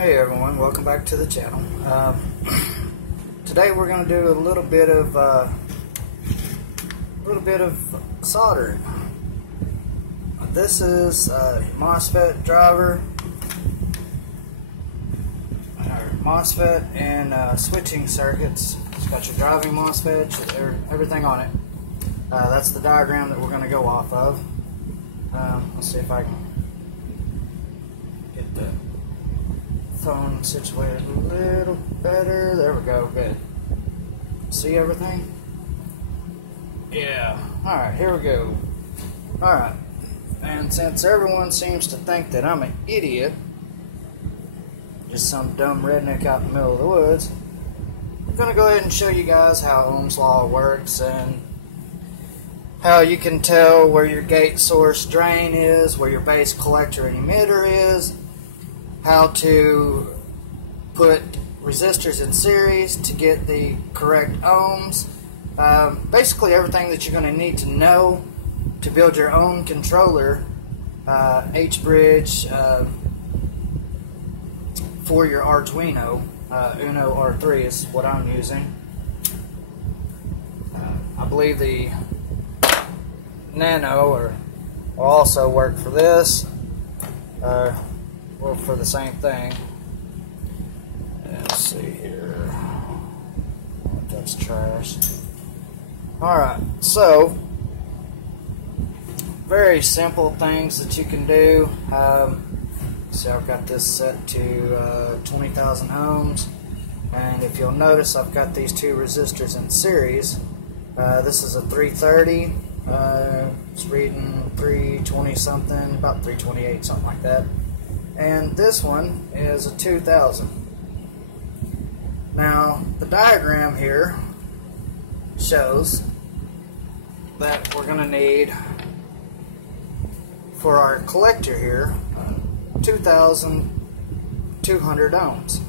Hey everyone, welcome back to the channel. Today we're going to do a little bit of soldering. This is your MOSFET driver, our MOSFET and switching circuits. It's got your driving MOSFET, everything on it. That's the diagram that we're going to go off of. Let's see if I can get the phone situated a little better. There we go. Good. See everything? Yeah. Alright, here we go. Alright. And since everyone seems to think that I'm an idiot, just some dumb redneck out in the middle of the woods, I'm going to go ahead and show you guys how Ohm's Law works and how you can tell where your gate source drain is, where your base collector and emitter is, how to put resistors in series to get the correct ohms. Basically everything that you're going to need to know to build your own controller, H-bridge, for your Arduino. Uno R3 is what I'm using. I believe the Nano will also work for this. Well, for the same thing. Let's see here. That's trash. Alright, so very simple things that you can do. So I've got this set to 20,000 ohms, and if you'll notice, I've got these two resistors in series. This is a 330. It's reading 320 something, about 328, something like that. And this one is a 2000. Now, the diagram here shows that we're going to need, for our collector here, 2,200 ohms.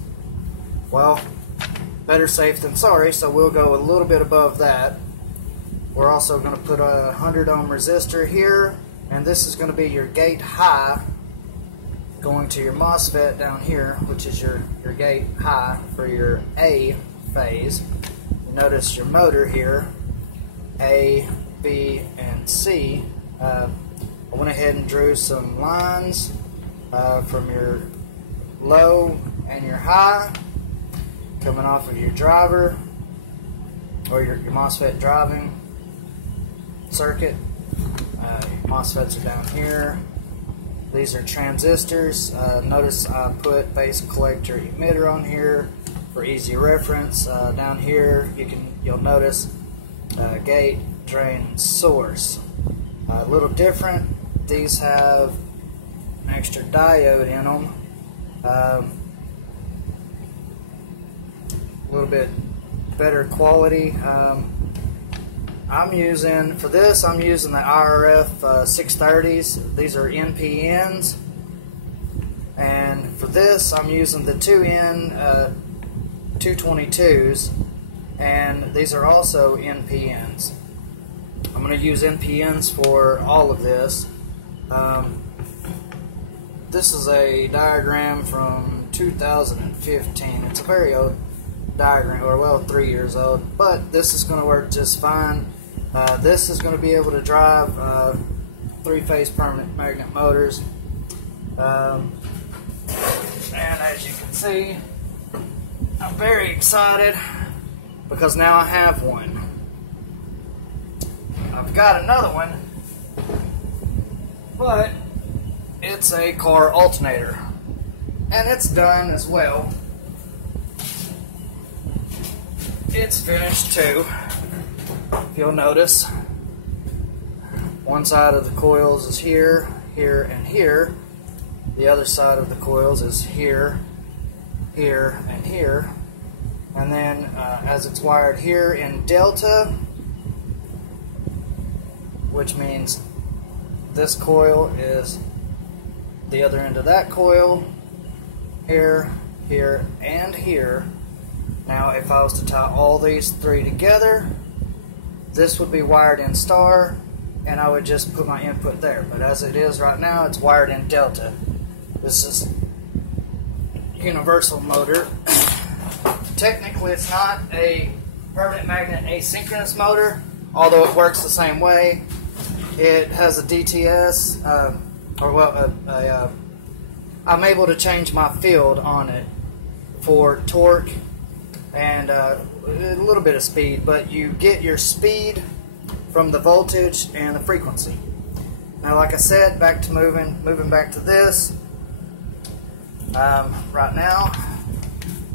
Well, better safe than sorry, so we'll go a little bit above that. We're also going to put a 100 ohm resistor here, and this is going to be your gate high going to your MOSFET down here, which is your gate high for your A phase. You notice your motor here, A, B, and C. I went ahead and drew some lines from your low and your high coming off of your driver, or your MOSFET driving circuit. Your MOSFETs are down here. These are transistors. Notice I put base collector emitter on here for easy reference. Down here you'll notice gate drain source. A little different. These have an extra diode in them. A little bit better quality. I'm using the IRF 630s. These are NPNs, and for this I'm using the 2N 222s, and these are also NPNs. I'm going to use NPNs for all of this. This is a diagram from 2015. It's a very old diagram, or well, 3 years old, but this is going to work just fine. This is going to be able to drive 3-phase permanent magnet motors, and as you can see, I'm very excited because now I have one. I've got another one, but it's a car alternator, and it's done as well. It's finished too. If you'll notice, one side of the coils is here, here, and here. The other side of the coils is here, here, and here. And then as it's wired here in delta, which means this coil is the other end of that coil, here, here, and here. Now if I was to tie all these three together, this would be wired in star, and I would just put my input there. But as it is right now, it's wired in delta. This is universal motor. Technically, it's not a permanent magnet asynchronous motor, although it works the same way. It has a DTS, I'm able to change my field on it for torque and a little bit of speed, but you get your speed from the voltage and the frequency. Now, like I said, back to moving back to this. Right now,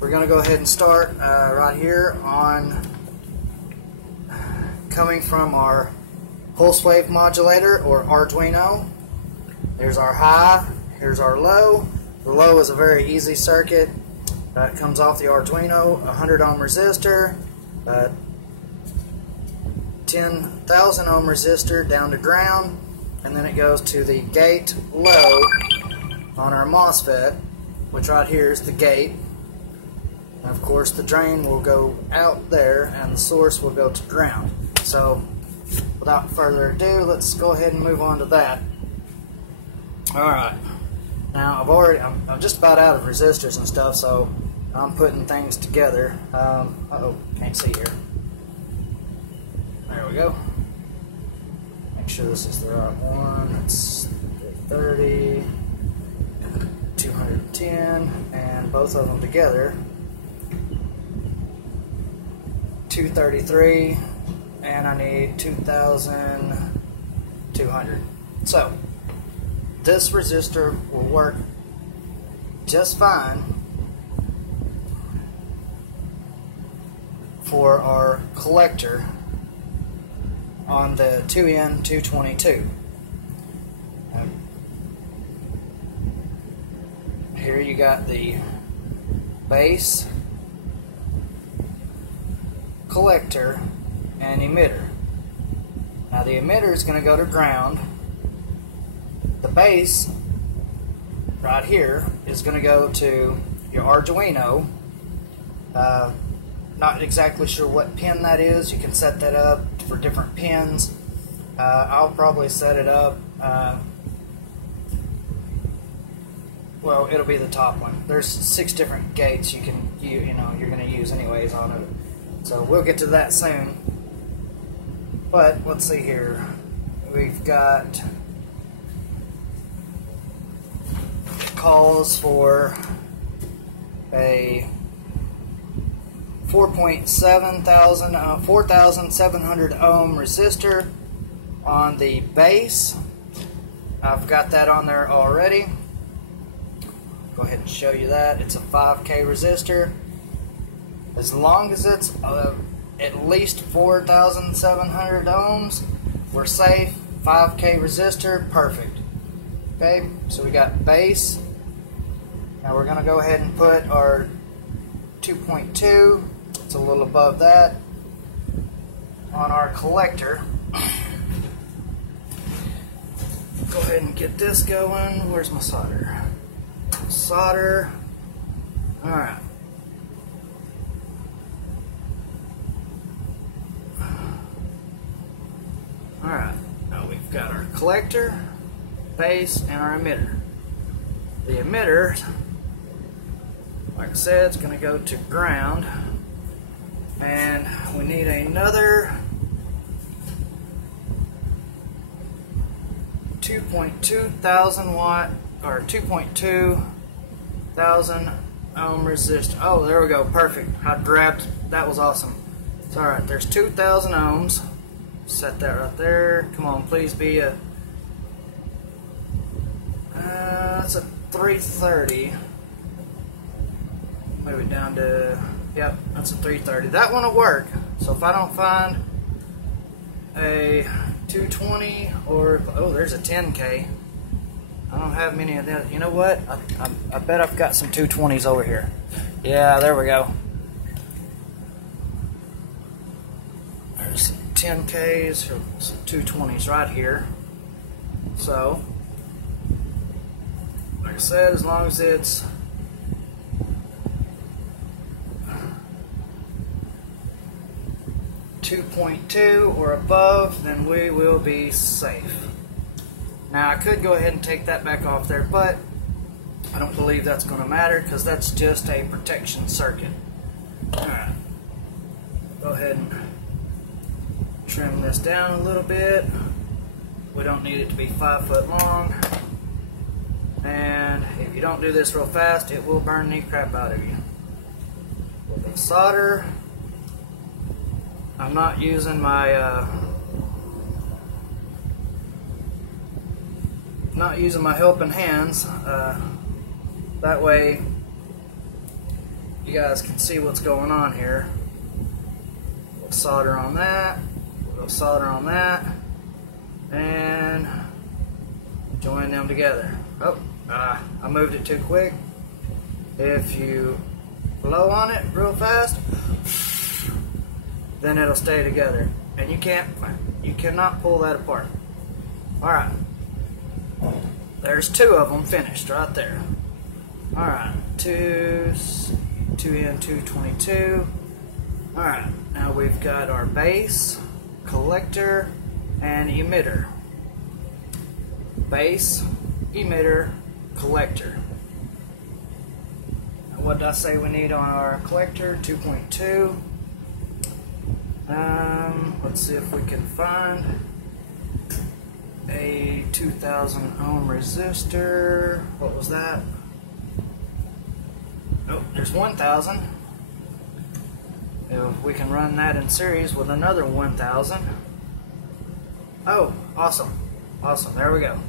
we're going to go ahead and start right here on coming from our pulse wave modulator or Arduino. There's our high, here's our low. The low is a very easy circuit. It comes off the Arduino, 100 ohm resistor, 10,000 ohm resistor down to ground, and then it goes to the gate low on our MOSFET, which right here is the gate. And of course the drain will go out there and the source will go to ground. So without further ado, let's go ahead and move on to that. Alright, now I'm just about out of resistors and stuff, so I'm putting things together. Uh-oh, can't see here. There we go. Make sure this is the right one. It's 30, 210, and both of them together, 233, and I need 2,200. So this resistor will work just fine for our collector on the 2N222. Here you got the base, collector, and emitter. Now the emitter is going to go to ground. The base right here is going to go to your Arduino. Not exactly sure what pin that is. You can set that up for different pins. I'll probably set it up. Well, it'll be the top one. There's 6 different gates you're going to use anyways on it. So we'll get to that soon. But let's see here. We've got calls for a 4,700 ohm resistor on the base. I've got that on there already. Go ahead and show you that. It's a 5K resistor. As long as it's at least 4,700 ohms, we're safe. 5K resistor, perfect. Okay, so we got base. Now we're going to go ahead and put our 2.2, it's a little above that, on our collector. Go ahead and get this going. Where's my solder? Solder. Alright. Alright, now we've got our collector, base, and our emitter. The emitter, like I said, it's going to go to ground, and we need another 2.2 thousand watt or 2.2 thousand ohm resistor. Oh, there we go, perfect. I grabbed, that was awesome. It's alright, there's 2,000 ohms. Set that right there. Come on, please be a. That's a 330. Move it down to. Yep, that's a 330. That one will work. So if I don't find a 220 or there's a 10K. I don't have many of them. You know what? I bet I've got some 220s over here. Yeah, there we go. There's 10Ks or some 220s right here. So, like I said, as long as it's .2 or above, then we will be safe. Now I could go ahead and take that back off there, but I don't believe that's going to matter because that's just a protection circuit. Alright, go ahead and trim this down a little bit. We don't need it to be 5 foot long. And if you don't do this real fast, it will burn the crap out of you. With the solder, I'm not using my helping hands. That way you guys can see what's going on here. We'll solder on that, we'll solder on that, and join them together. Oh, I moved it too quick. If you blow on it real fast, then it'll stay together, and you cannot pull that apart. Alright, there's 2 of them finished right there. Alright, 2N222. Alright, now we've got our base, collector, and emitter. Base, emitter, collector. What did I say we need on our collector? 2.2. Let's see if we can find a 2000 ohm resistor. What was that? Oh, there's 1000. If we can run that in series with another 1000. Oh, awesome. Awesome, there we go.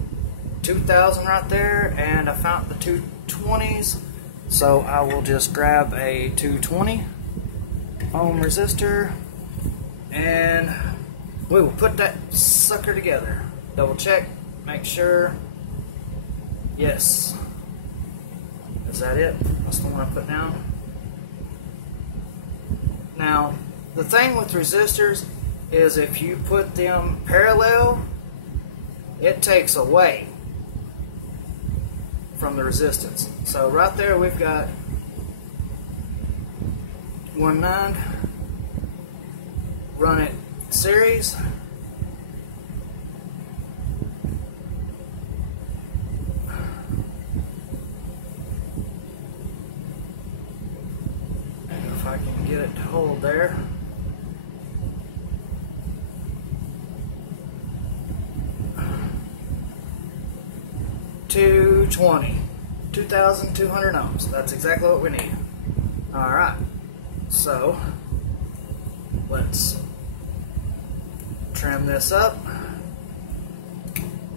2000 right there, and I found the 220s. So I will just grab a 220 ohm resistor, and we will put that sucker together. Double check, make sure. Yes. Is that it? That's the one I put down. Now, the thing with resistors is if you put them parallel, it takes away from the resistance. So right there we've got 1.9. Run it series. And if I can get it to hold there. $220, 2,200 ohms. That's exactly what we need. Alright, so let's trim this up.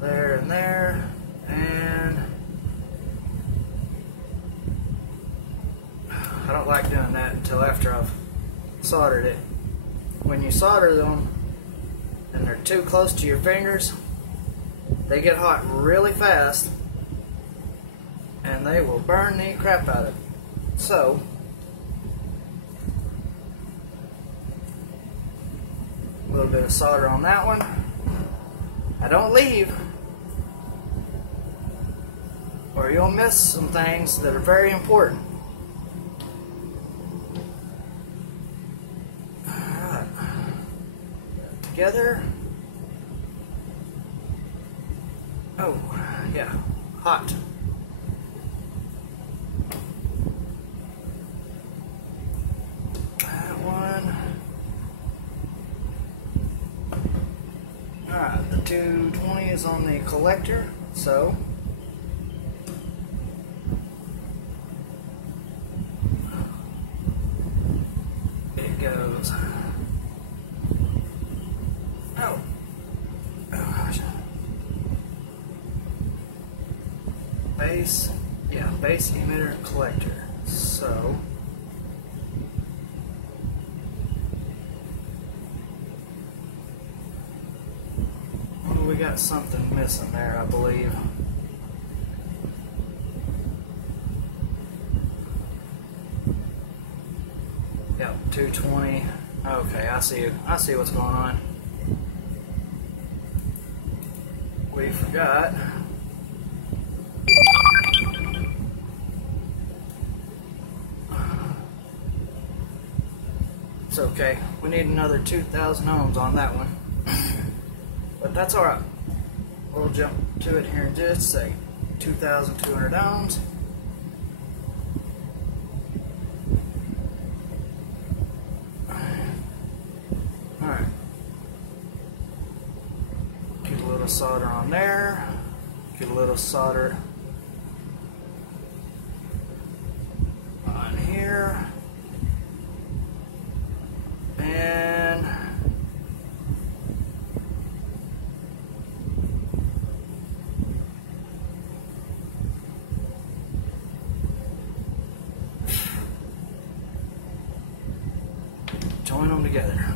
There and there. And I don't like doing that until after I've soldered it. When you solder them and they're too close to your fingers, they get hot really fast and they will burn the crap out of it. So a little bit of solder on that one. Now don't leave, or you'll miss some things that are very important. Alright, together. Oh, yeah, hot. That one. Alright, the 220 is on the collector, so it goes. Oh. Base, yeah, base emitter collector. So well, we got something missing there, I believe. Yep, 220. Okay, I see what's going on. We forgot. It's okay. We need another 2,000 ohms on that one. But that's alright. We'll jump to it here in just a second. 2,200 ohms. solder on there. Get a little solder on here. And join them together.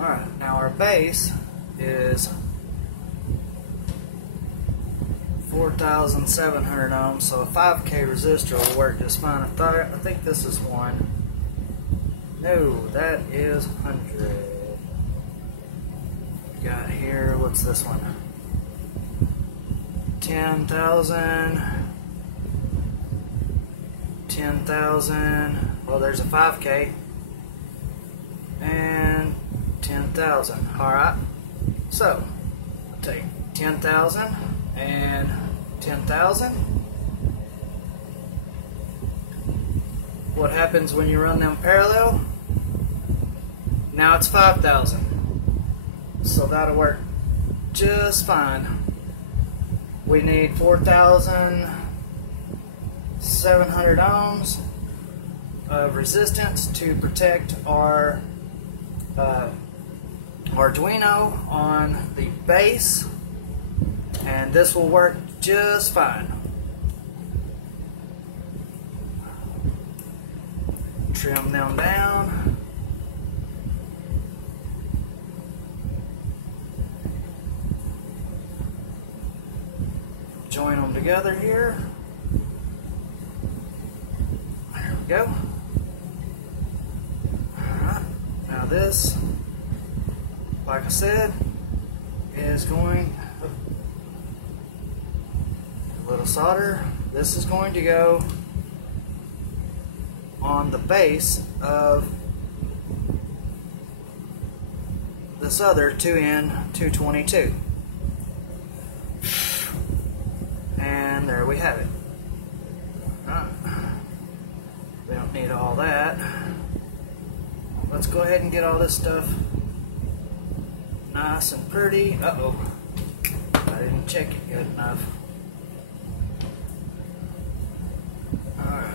Alright, now our base is 4,700 ohms, so a 5K resistor will work just fine. I think this is one. No, that is 100. We got here, what's this one? 10,000. 10,000. Well, there's a 5K. And 10,000. Alright. So, I'll take 10,000 and 10,000. What happens when you run them parallel? Now it's 5,000. So that'll work just fine. We need 4,700 ohms of resistance to protect our Arduino on the base, and this will work just fine. Trim them down. Join them together here. There we go. Alright, now this, like I said, is going a little solder. This is going to go on the base of this other 2N222. And there we have it. We don't need all that. Let's go ahead and get all this stuff nice and pretty. Uh-oh. I didn't check it good enough. Alright.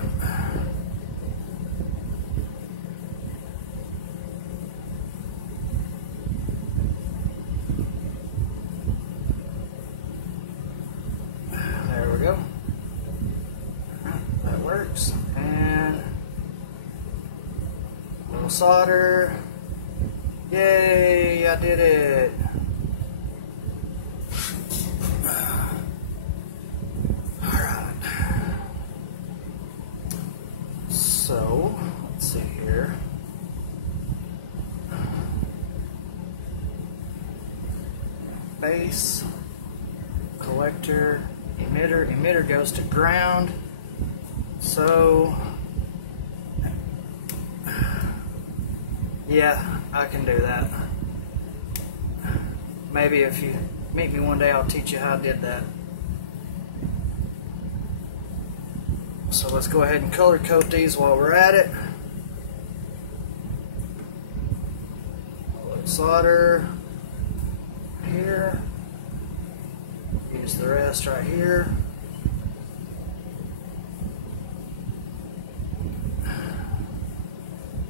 There we go. That works. And a little solder. Yay, I did it. Alright. So, let's see here. Base, collector, emitter. Emitter goes to ground. So, yeah, I can do that. Maybe if you meet me one day, I'll teach you how I did that. So let's go ahead and color code these while we're at it. A little solder here. Use the rest right here.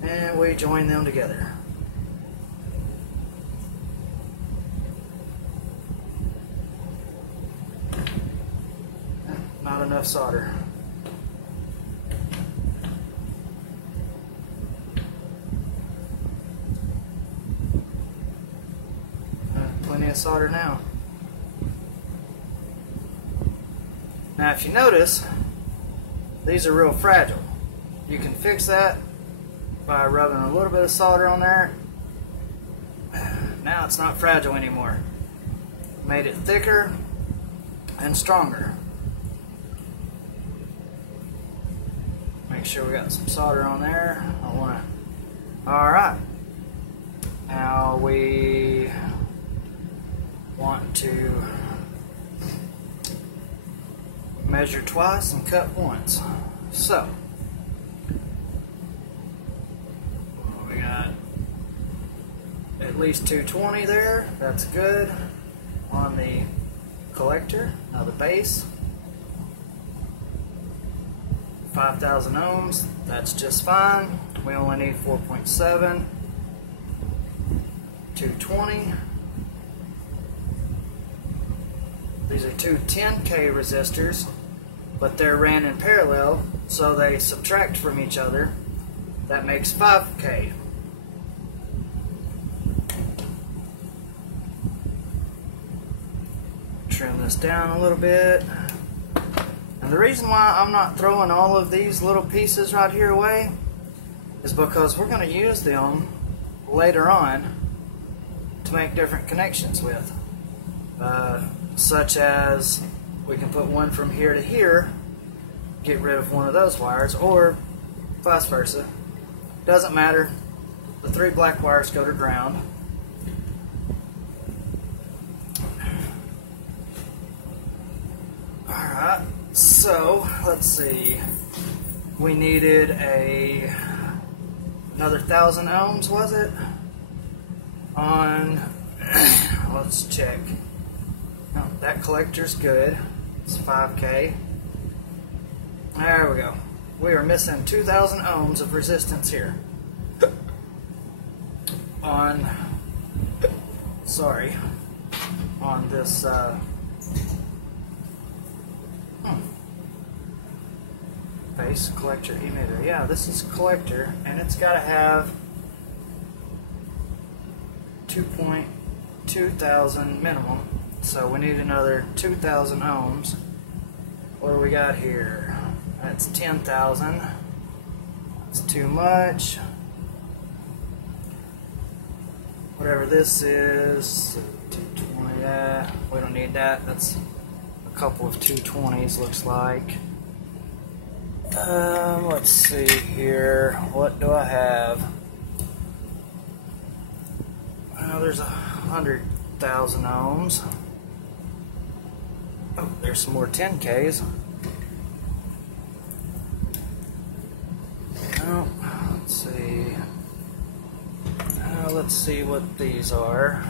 And we join them together. Not enough solder. Plenty of solder now. Now if you notice, these are real fragile. You can fix that by rubbing a little bit of solder on there. Now it's not fragile anymore. Made it thicker and stronger. Make sure we got some solder on there. Alright. Now we want to measure twice and cut once. So, we got at at least 220 there. That's good. On the collector, now the base, 5,000 ohms. That's just fine. We only need 4.7. 220. These are two 10K resistors, but they're ran in parallel, so they subtract from each other. That makes 5K. Trim this down a little bit. And the reason why I'm not throwing all of these little pieces right here away is because we're going to use them later on to make different connections with. Such as we can put one from here to here, get rid of one of those wires, or vice versa. Doesn't matter. The 3 black wires go to ground. Alright, so let's see. We needed another 1,000 ohms, was it? On, let's check. No, that collector's good. It's 5K. There we go. We are missing 2,000 ohms of resistance here. On this base collector emitter. Yeah, this is collector, and it's got to have 2,200 minimum. So we need another 2,000 ohms. What do we got here? That's 10,000. That's too much. Whatever this is, 220. Yeah, we don't need that. That's a couple of 220s, looks like. Let's see here. What do I have? There's 100,000 ohms. Oh, there's some more 10Ks. Oh, let's see. Let's see what these are.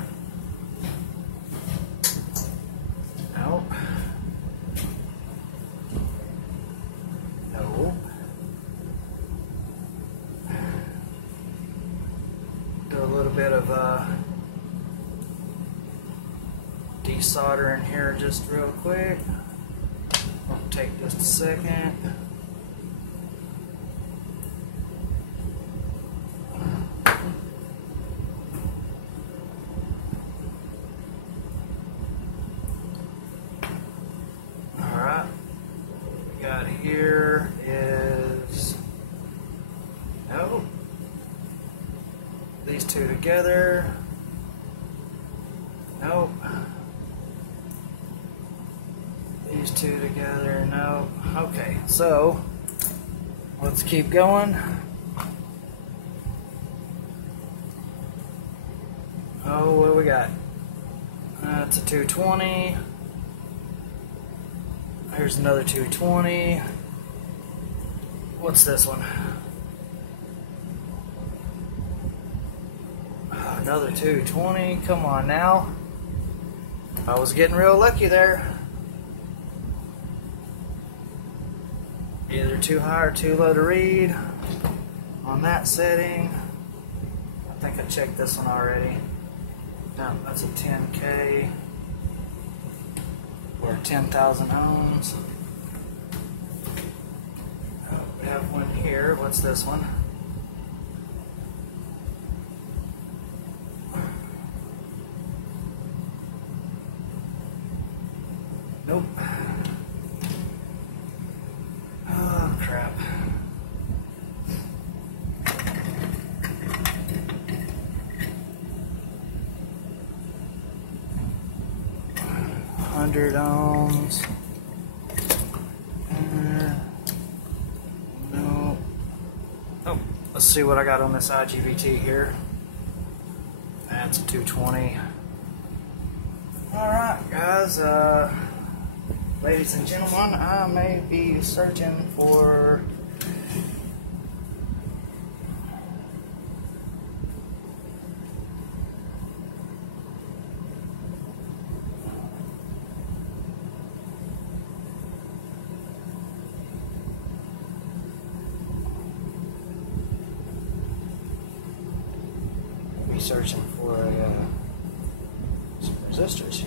Nope. No. Do a little bit of desoldering here just real quick. Won't take just a second. Alright, what we got here is, no, these two together, nope. These two together, no. Okay, so let's keep going. Oh, what do we got? That's a 220. Here's another 220. What's this one? Another 220. Come on now. I was getting real lucky there. Either too high or too low to read on that setting. I think I checked this one already. No, that's a 10K or 10,000 ohms. We have one here. What's this one? Nope. Oh, crap. Hundred ohms. No. Oh, let's see what I got on this IGBT here. That's a 220. Alright, guys. Ladies and gentlemen, I may be searching for searching for some resistors.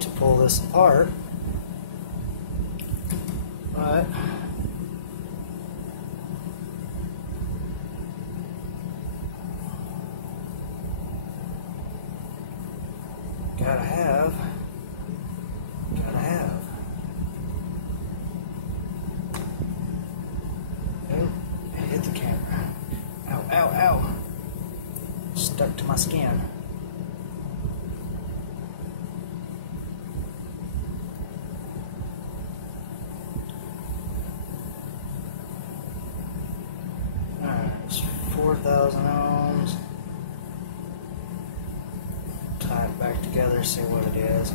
To pull this apart, but gotta have. Oh, it hit the camera. Ow, ow, ow. Stuck to my skin. It's 4,000 ohms. Tie it back together, see what it is.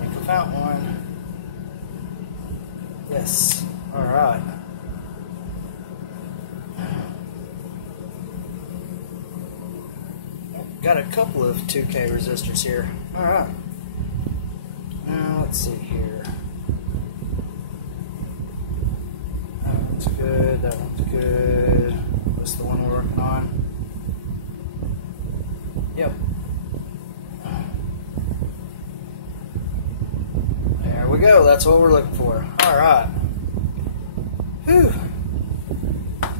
I think I found one. Yes. All right. Got a couple of 2K resistors here. All right. Now let's see here. That one's good. That one's good. What's the one we're working on? Yep. There we go. That's what we're looking for. All right. Whew.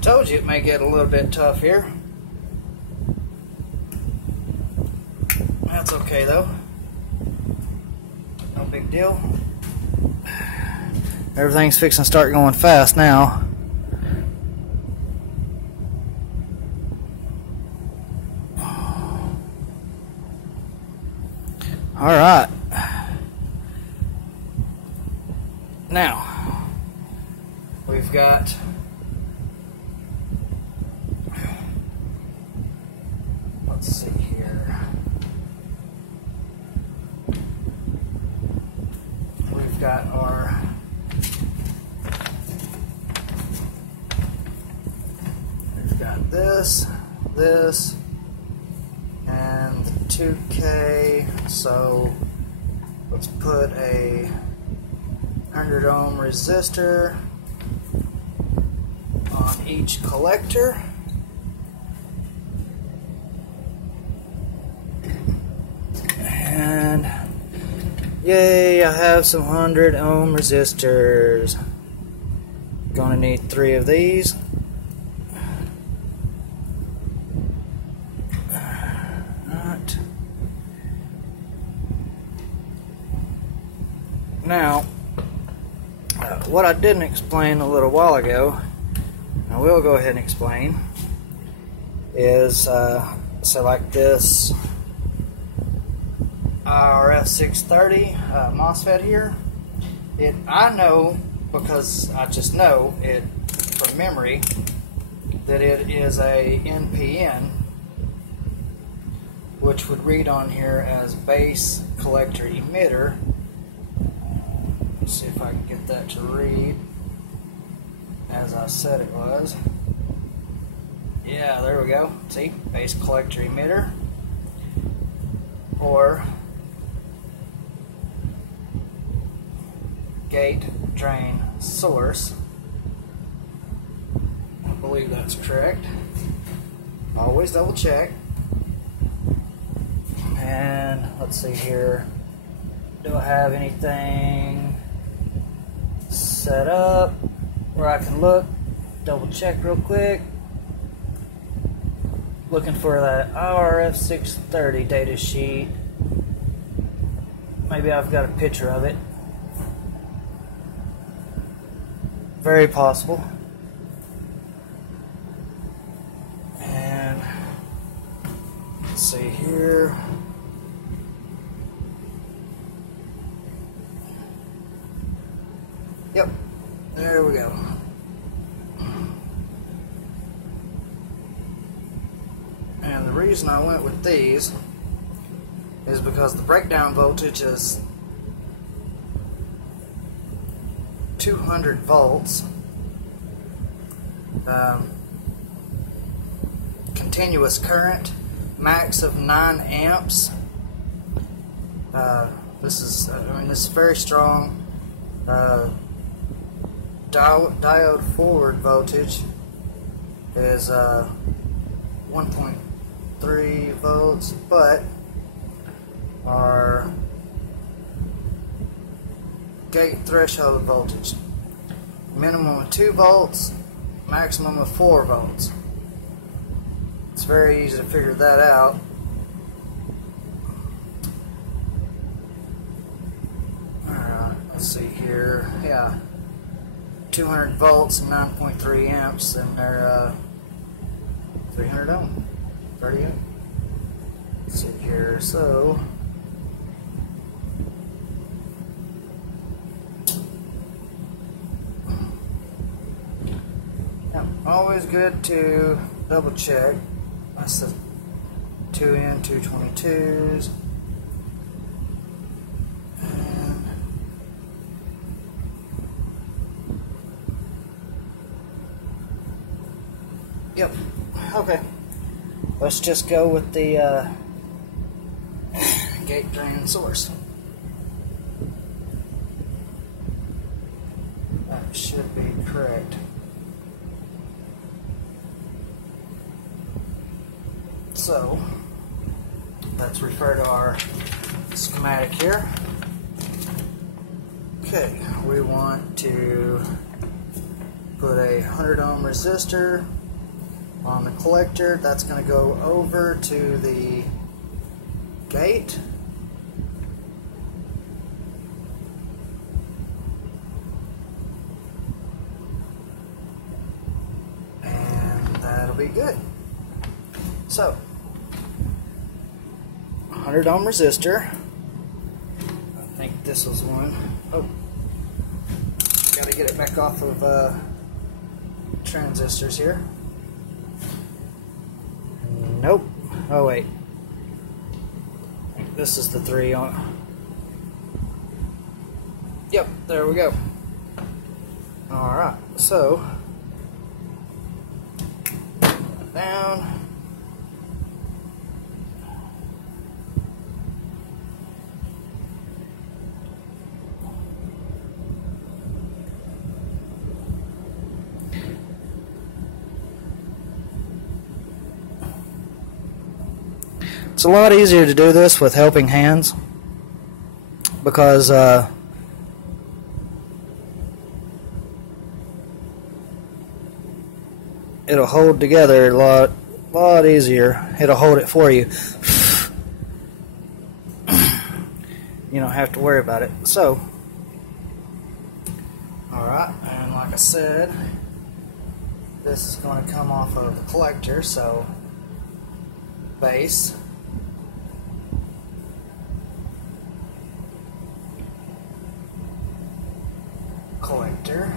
Told you it may get a little bit tough here. That's okay though. No big deal. Everything's fixing to start going fast now. All right. Now, we've got let's see here. We've got our this, and 2K. So let's put a 100 ohm resistor on each collector. And yay, I have some 100 ohm resistors. Gonna need 3 of these. Right. Now, what I didn't explain a little while ago, I will go ahead and explain, is so like this RF 630 MOSFET here, I know, because I just know it from memory, that it is a NPN, which would read on here as base collector emitter. Let's see if I can get that to read as I said it was. Yeah, there we go. See, base collector emitter, or gate drain source. I believe that's correct. Always double check. And let's see here. Do I have anything set up? where I can look, double check real quick. Looking for that IRF 630 data sheet. Maybe I've got a picture of it. Very possible. And let's see here. Yep, there we go. And the reason I went with these is because the breakdown voltage is 200 volts. Continuous current, max of 9 amps. This is very strong. Diode forward voltage is 1.3 volts, but our gate threshold voltage, minimum of 2 volts, maximum of 4 volts. It's very easy to figure that out. Alright, let's see here. Yeah, 200 volts and 9.3 amps, and they're 300 ohm. 30 ohm. Let's see here. So yeah, always good to double check. That's the 2N 222s. And yep. Okay. Let's just go with the gate drain source. That should be correct. So, let's refer to our schematic here. Okay, we want to put a 100 ohm resistor on the collector. That's going to go over to the gate. And that'll be good. So, 100 ohm resistor. I think this was one. Oh, got to get it back off of transistors here. Nope. Oh wait. This is the 3 on. Yep, there we go. Alright, so down. It's a lot easier to do this with helping hands because it'll hold together a lot easier. It'll hold it for you. You don't have to worry about it. So, alright, and like I said, this is going to come off of the collector, so base. Collector.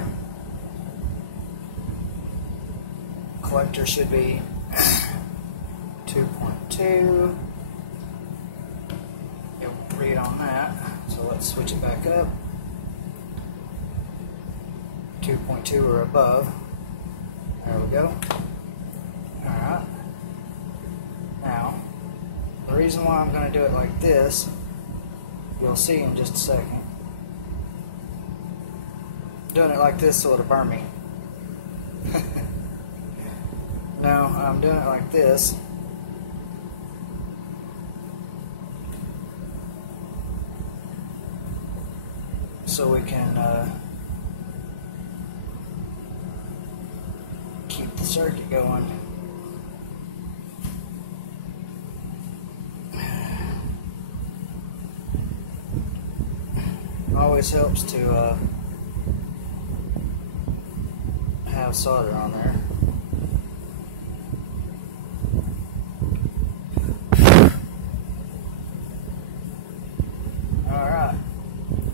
Collector should be 2.2. Yep, read on that. So let's switch it back up. 2.2 or above. There we go. Alright. Now, the reason why I'm going to do it like this, you'll see in just a second. Doing it like this so it'll burn me. No, I'm doing it like this so we can circuit going. Always helps to have solder on there. Alright,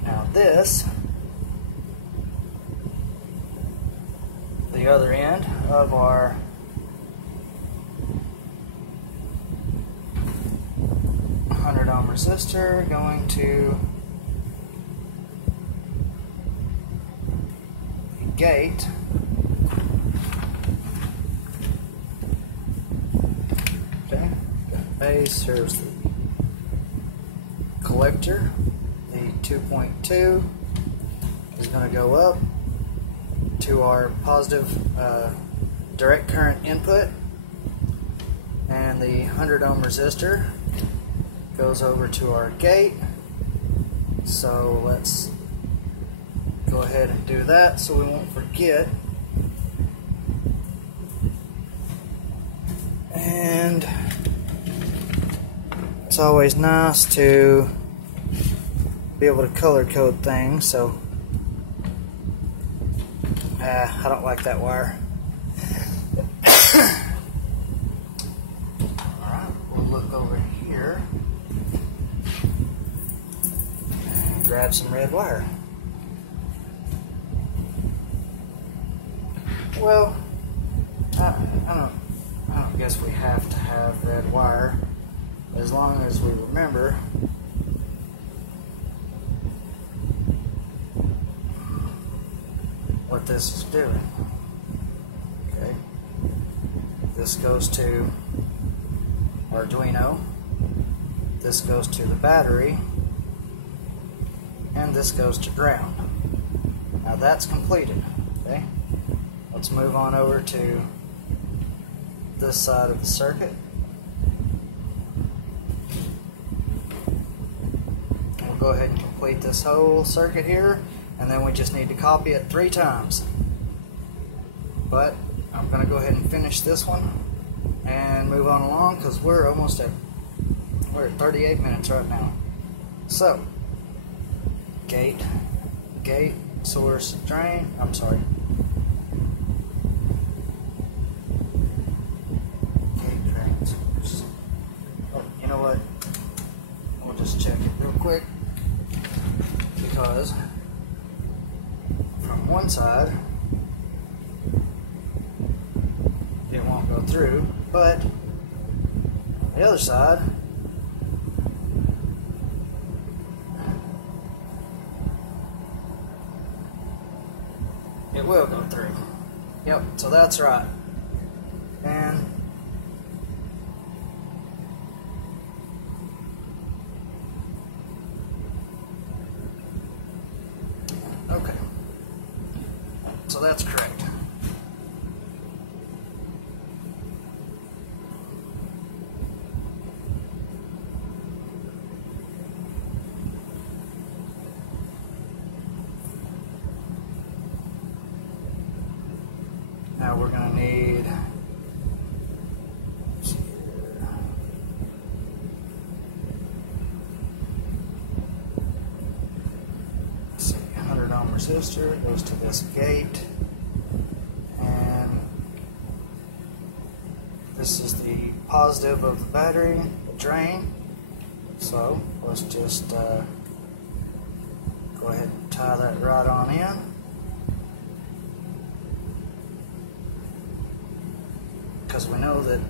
now this, the other end of our ohm resistor going to the gate. Okay, got base, here's the collector. The 2.2 is going to go up to our positive direct current input, and the 100 ohm resistor goes over to our gate. So let's go ahead and do that so we won't forget. And it's always nice to be able to color code things, so I don't like that wire. Alright, we'll look over here and grab some red wire. Well, I don't guess we have to have red wire, as long as we remember what this is doing. Okay, this goes to Arduino, this goes to the battery, and this goes to ground. Now that's completed. Okay, let's move on over to this side of the circuit. We'll go ahead and complete this whole circuit here, and then we just need to copy it 3 times. But I'm going to go ahead and finish this one and move on along, because we're at 38 minutes right now. So, gate, source, drain, I'm sorry. Gate, drain, source. Oh, you know what? We'll just check it real quick, because from one side it won't go through, but the other side it will go through. Yep, so that's right. And okay, so that's correct. Now we're going to need, let's see here. Let's see, 100 ohm resistor goes to this gate, and this is the positive of the battery, the drain. So let's just go ahead and tie that right on in. Because we know that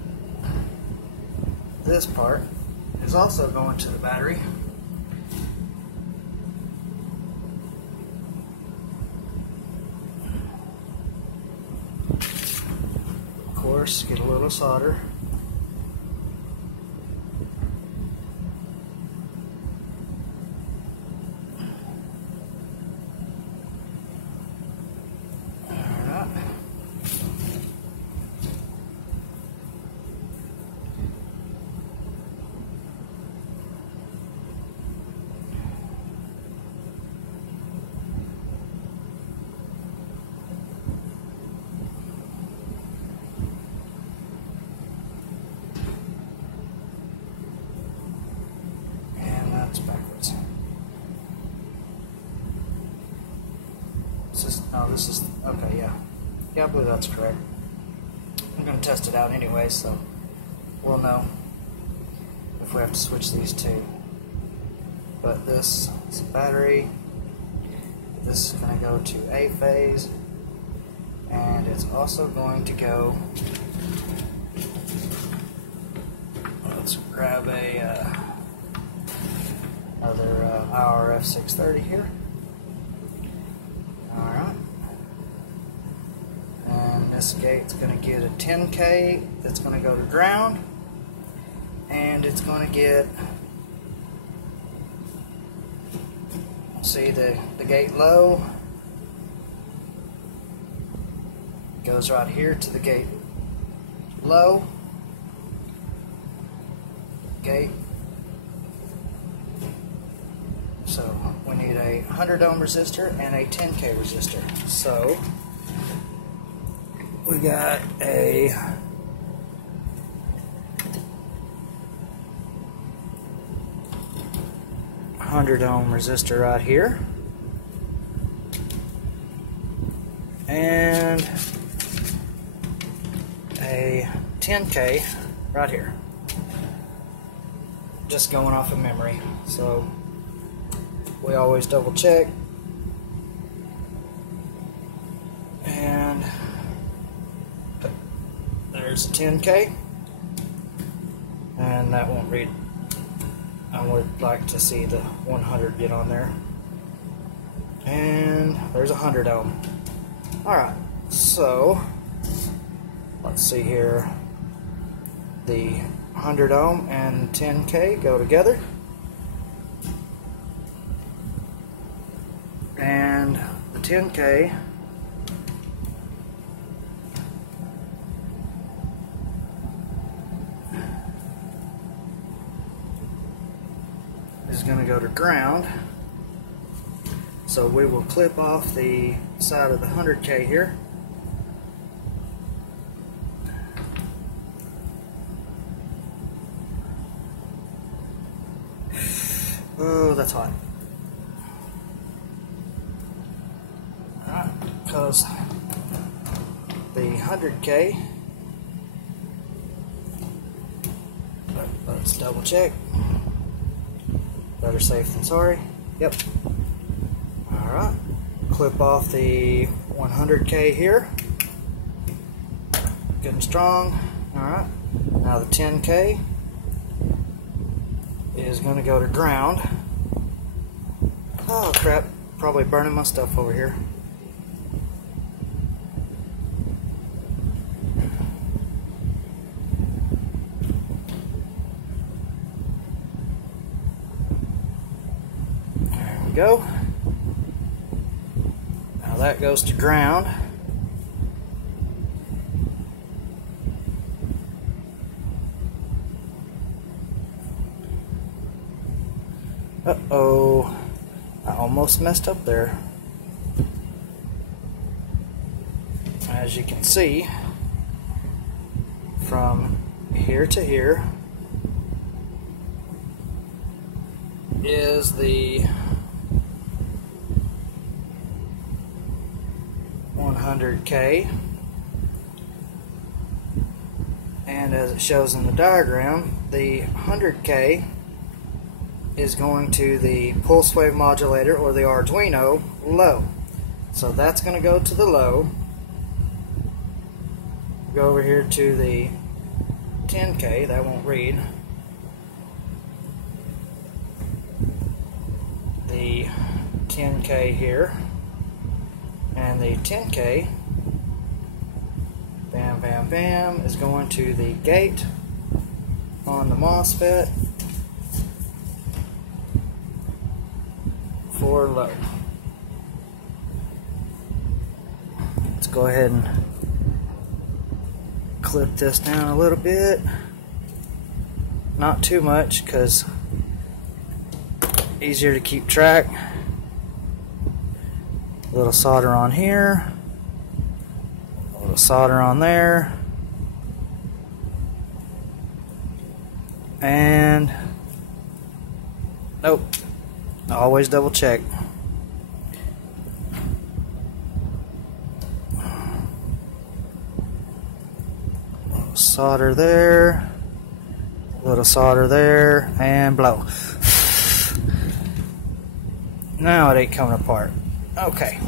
this part is also going to the battery. Of course, get a little solder. that's backwards. This is, okay, yeah. Yeah, I believe that's correct. I'm going to test it out anyway, so we'll know if we have to switch these two. But this is a battery. This is going to go to A phase, and it's also going to go, let's grab another IRF 630 here. Alright. And this gate's going to get a 10K that's going to go to ground, and it's going to get, see the gate low goes right here to the gate low, gate. So we need a 100 ohm resistor and a 10K resistor. So we got a 100 ohm resistor right here, and a 10K right here. Just going off of memory, so we always double check. And there's a 10K, and that won't read. I would like to see the 100 get on there. And there's a 100 ohm. Alright, so let's see here. The 100 ohm and 10K go together. And the 10K is going to go to ground. So we will clip off the side of the 100K here. Oh, that's hot. Alright, because the 100K, let's double check. Better safe than sorry. Yep. Alright. Clip off the 100K here. Good and strong. Alright. Now the 10K is going to go to ground. Oh crap. Probably burning my stuff over here. Go. Now that goes to ground. Uh-oh. I almost messed up there. As you can see, from here to here is the 100K, and as it shows in the diagram, the 100K is going to the pulse wave modulator, or the Arduino, low. So that's going to go to the low. Go over here to the 10K, that won't read. The 10K here. And the 10K, bam, bam, bam, is going to the gate on the MOSFET for low. Let's go ahead and clip this down a little bit. Not too much, because easier to keep track. A little solder on here, a little solder on there, and Nope. Always double check. Solder there, little solder there, and blow. Now it ain't coming apart. Okay.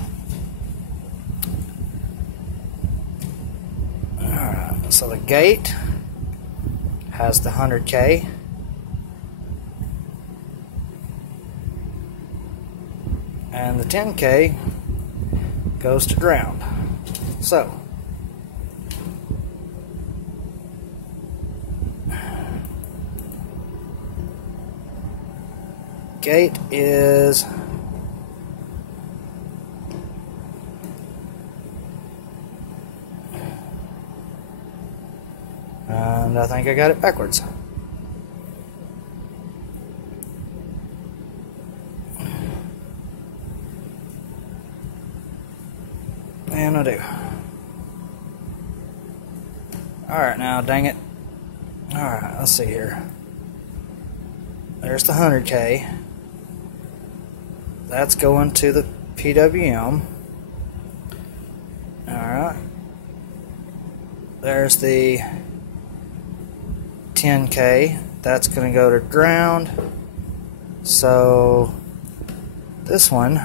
Alright, so the gate has the 100K. And the 10K goes to ground. So gate is and I think I got it backwards. And I do. Alright, now dang it. Alright, let's see here. There's the 100K. That's going to the PWM. Alright. There's the 10K. That's going to go to ground. So this one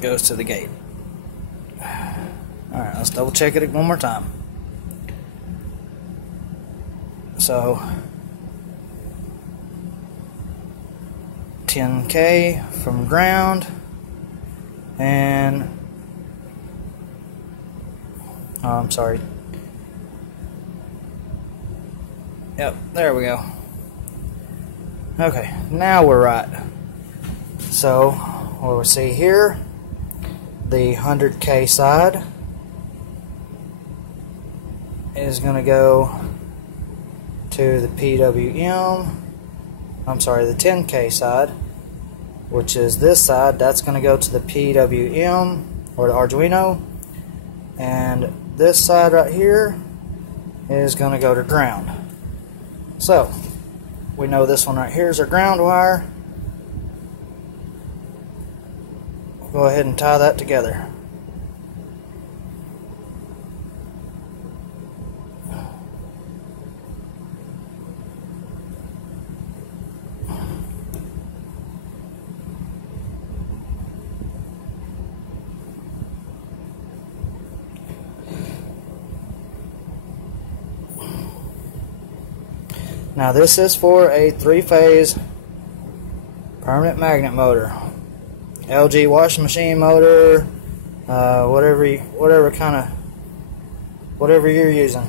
goes to the gate. Alright, let's double check it one more time. So 10K from ground, and oh, I'm sorry. Yep, there we go. Okay, now we're right. So we'll see here the 100K side is going to go to the PWM. I'm sorry, the 10K side, which is this side, that's going to go to the PWM or the Arduino, and this side right here is going to go to ground. So we know this one right here is our ground wire. We'll go ahead and tie that together. Now this is for a 3-phase permanent magnet motor, LG washing machine motor, whatever you're using.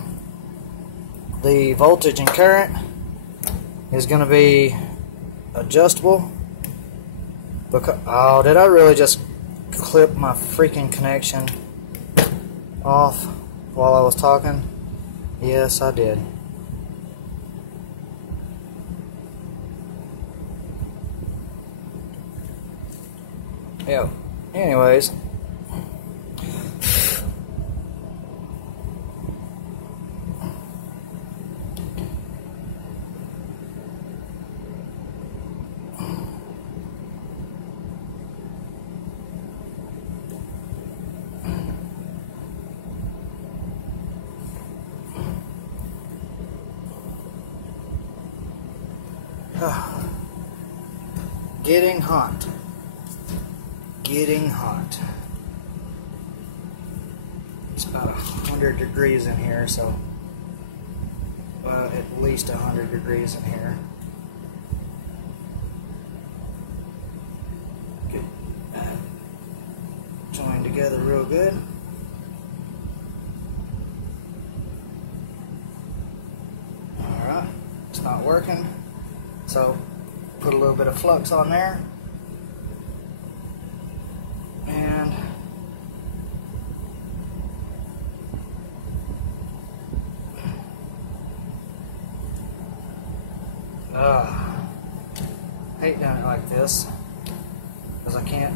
The voltage and current is going to be adjustable. Because, oh, did I really just clip my freaking connection off while I was talking? Yes, I did. Yeah. Anyways, getting hot. Getting hot. It's about 100 degrees in here, so at least 100 degrees in here. Get that joined together real good. Alright, it's not working, so put a little bit of flux on there. Hate doing it like this because I can't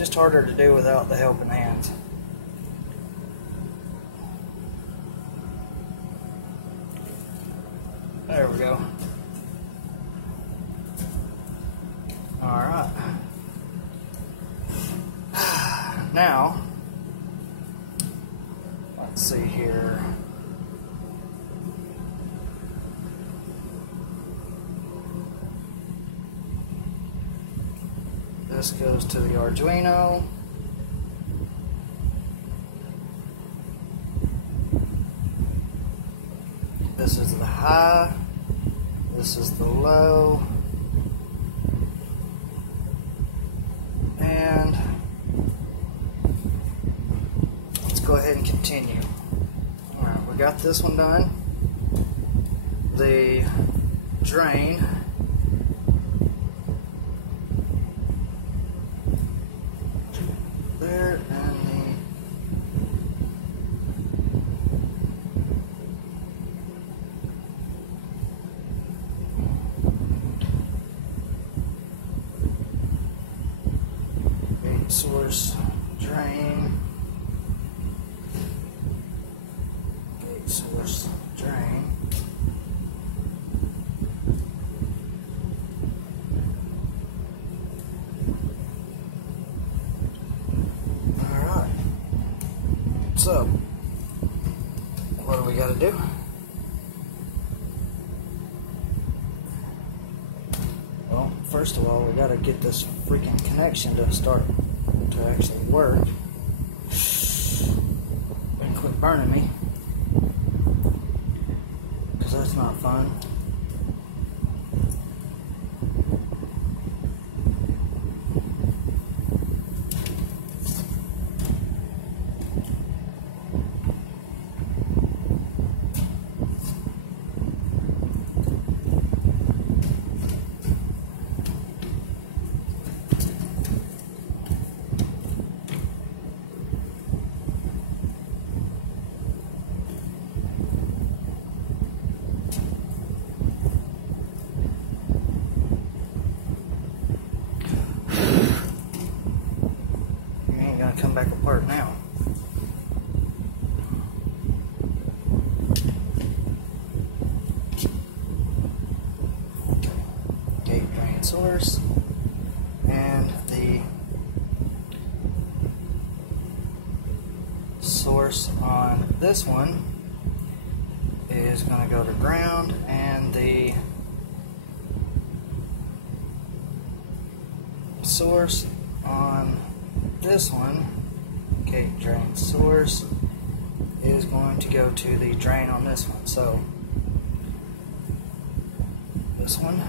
just harder to do without the helping hands. There we go. Alright. Now, let's see here. This goes to the Arduino. This is the high. This is the low. And let's go ahead and continue. Alright, we got this one done. The drain. There, and the source, drain, gate source, drain. Alright, so what do we got to do? Well, first of all, we got to get this freaking connection to start to actually work. And quit burning me, because that's not fun. Come back apart now. Gate, drain, source, and the source on this one is going to go to ground, and the source on this one, gate, drain, source, is going to go to the drain on this one. So this one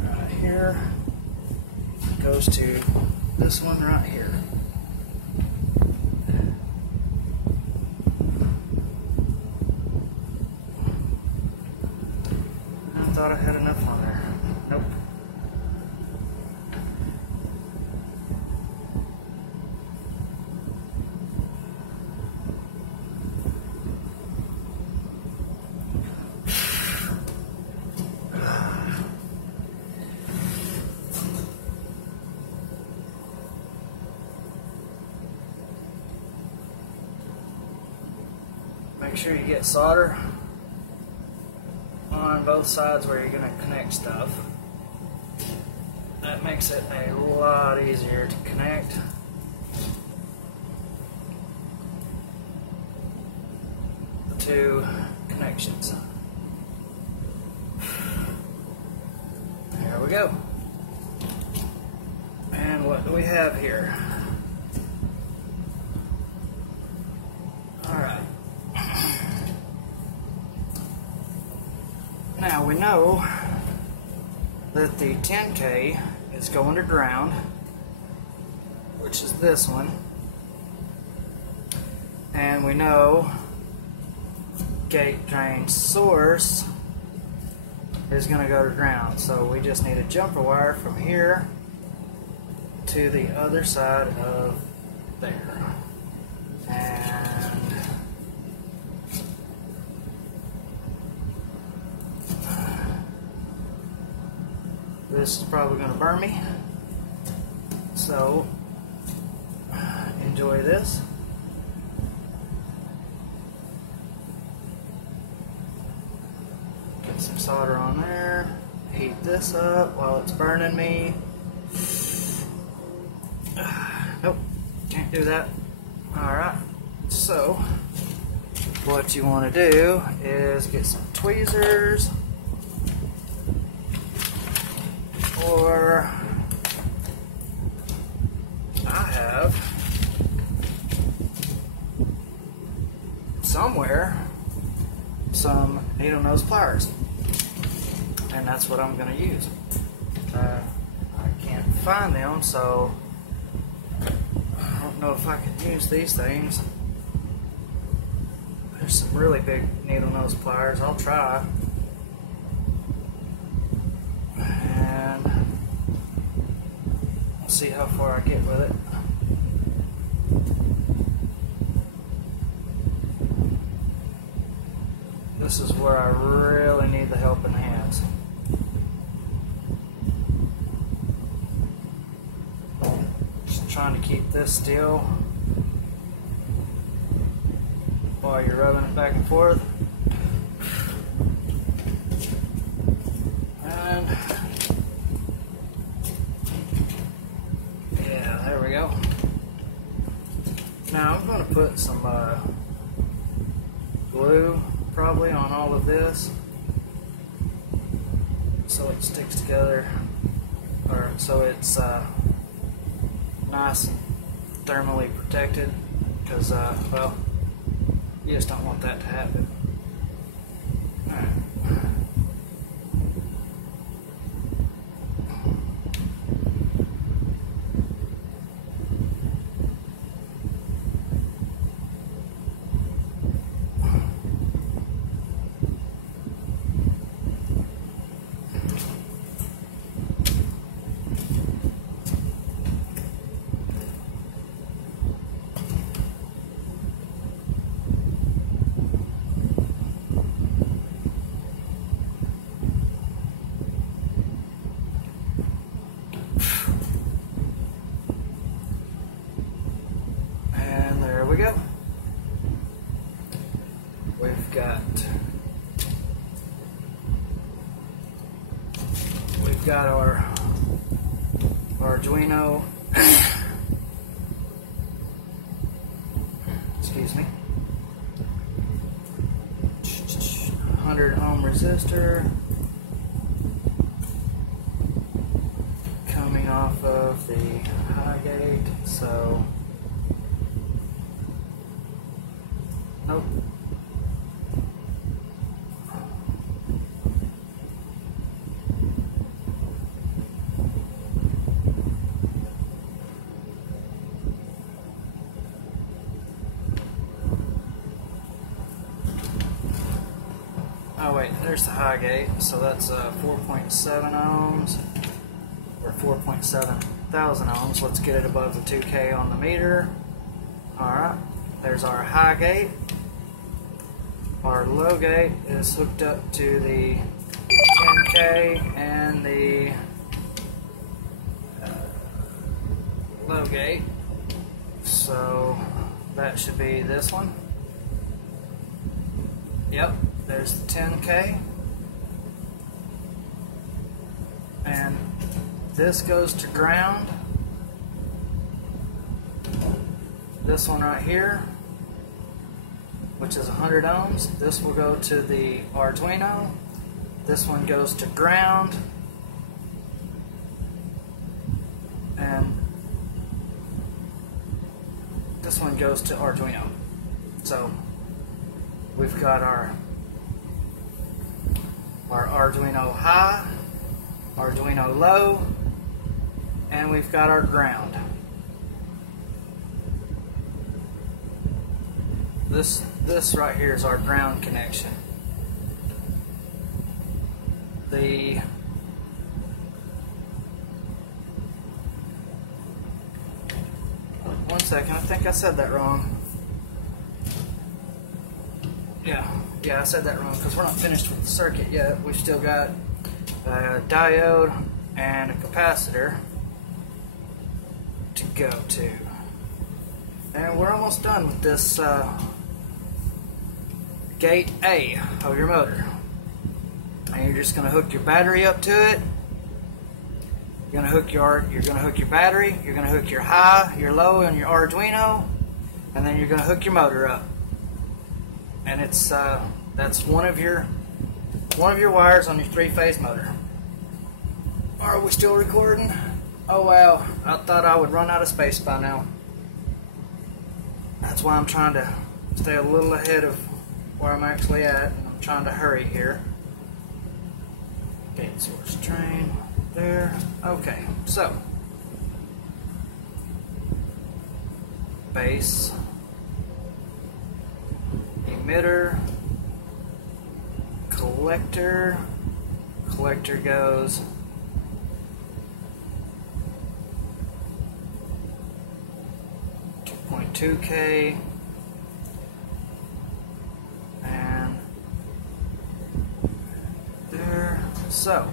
right here goes to this one right here. I thought I had enough on there. Nope. Make sure you get solder on both sides where you're going to connect stuff. That makes it a lot easier to connect. The two connections. There we go. And what do we have here? Alright. Now we know that the 10K is going to ground, which is this one, and we know gate, drain, source is going to go to ground. So we just need a jumper wire from here to the other side of there. And this is probably going to burn me. So, enjoy this. Get some solder on there. Heat this up while it's burning me. Nope, can't do that. Alright, so what you want to do is get some tweezers, or I have somewhere some needle nose pliers, and that's what I'm going to use. I can't find them, so I don't know if I can use these things. There's some really big needle nose pliers. I'll try. And we'll see how far I get with it. This is where I really need the helping hands. Just trying to keep this still while you're rubbing it back and forth. And yeah, there we go. Now I'm going to put some glue probably on all of this so it sticks together, or so it's nice and thermally protected, because well, you just don't want that to happen. Alright. We go. We've got our Arduino excuse me, 100 ohm resistor coming off of the high gate, so nope. Oh wait, there's the high gate, so that's 4.7 ohms, or 4.7 thousand ohms. Let's get it above the 2K on the meter. Alright, there's our high gate. Our low gate is hooked up to the 10K and the low gate, so that should be this one. Yep, there's the 10K, and this goes to ground. This one right here, which is 100 ohms, this will go to the Arduino. This one goes to ground, and this one goes to Arduino. So we've got our Arduino high, Arduino low, and we've got our ground. This right here is our ground connection. One second, I think I said that wrong. Yeah, I said that wrong because we're not finished with the circuit yet. We've still got a diode and a capacitor to go to. And we're almost done with this gate A of your motor. And you're just going to hook your battery up to it. You're going to hook your battery, you're going to hook your high, your low, and your Arduino, and then you're going to hook your motor up. And it's that's one of your wires on your three-phase motor. Are we still recording? Oh wow, I thought I would run out of space by now. That's why I'm trying to stay a little ahead of where I'm actually at, and I'm trying to hurry here. Gate source drain there. Okay, so base, emitter, collector. Collector goes .2K and there. So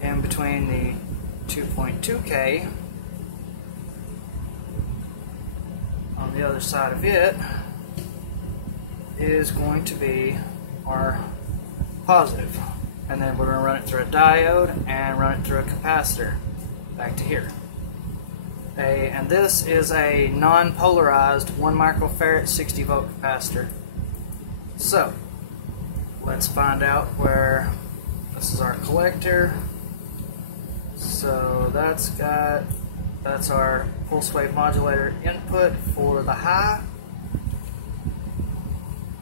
in between the 2.2K on the other side of it is going to be our positive, and then we're going to run it through a diode and run it through a capacitor back to here. And this is a non-polarized 1 microfarad 60 volt capacitor. So let's find out where this is our collector. So that's our pulse wave modulator input for the high.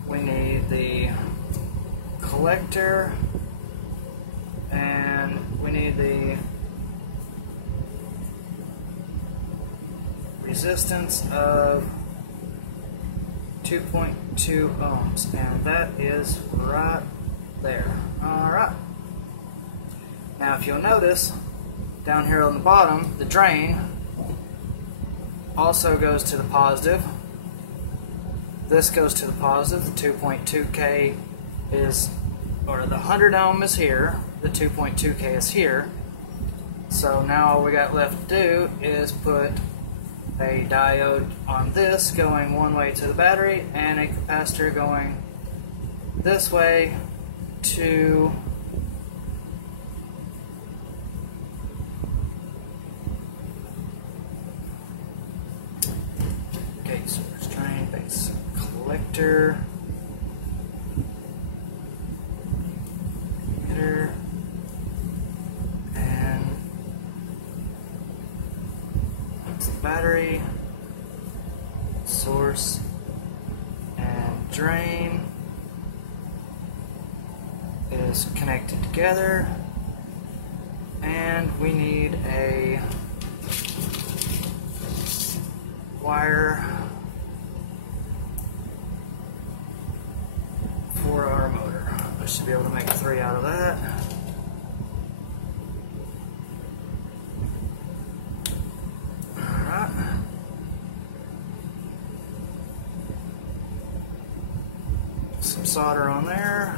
We need the collector, and we need the resistance of 2.2 ohms, and that is right there. Alright. Now if you'll notice, down here on the bottom, the drain also goes to the positive. This goes to the positive. The 2.2K is, or the 100 ohm is here, the 2.2K is here. So now all we got left to do is put a diode on this going one way to the battery, and a capacitor going this way to gate source drain, base collector, emitter, and that's the battery, source, and drain is connected together, and we need a wire for our motor. I should be able to make 3 out of that. Alright. Some solder on there.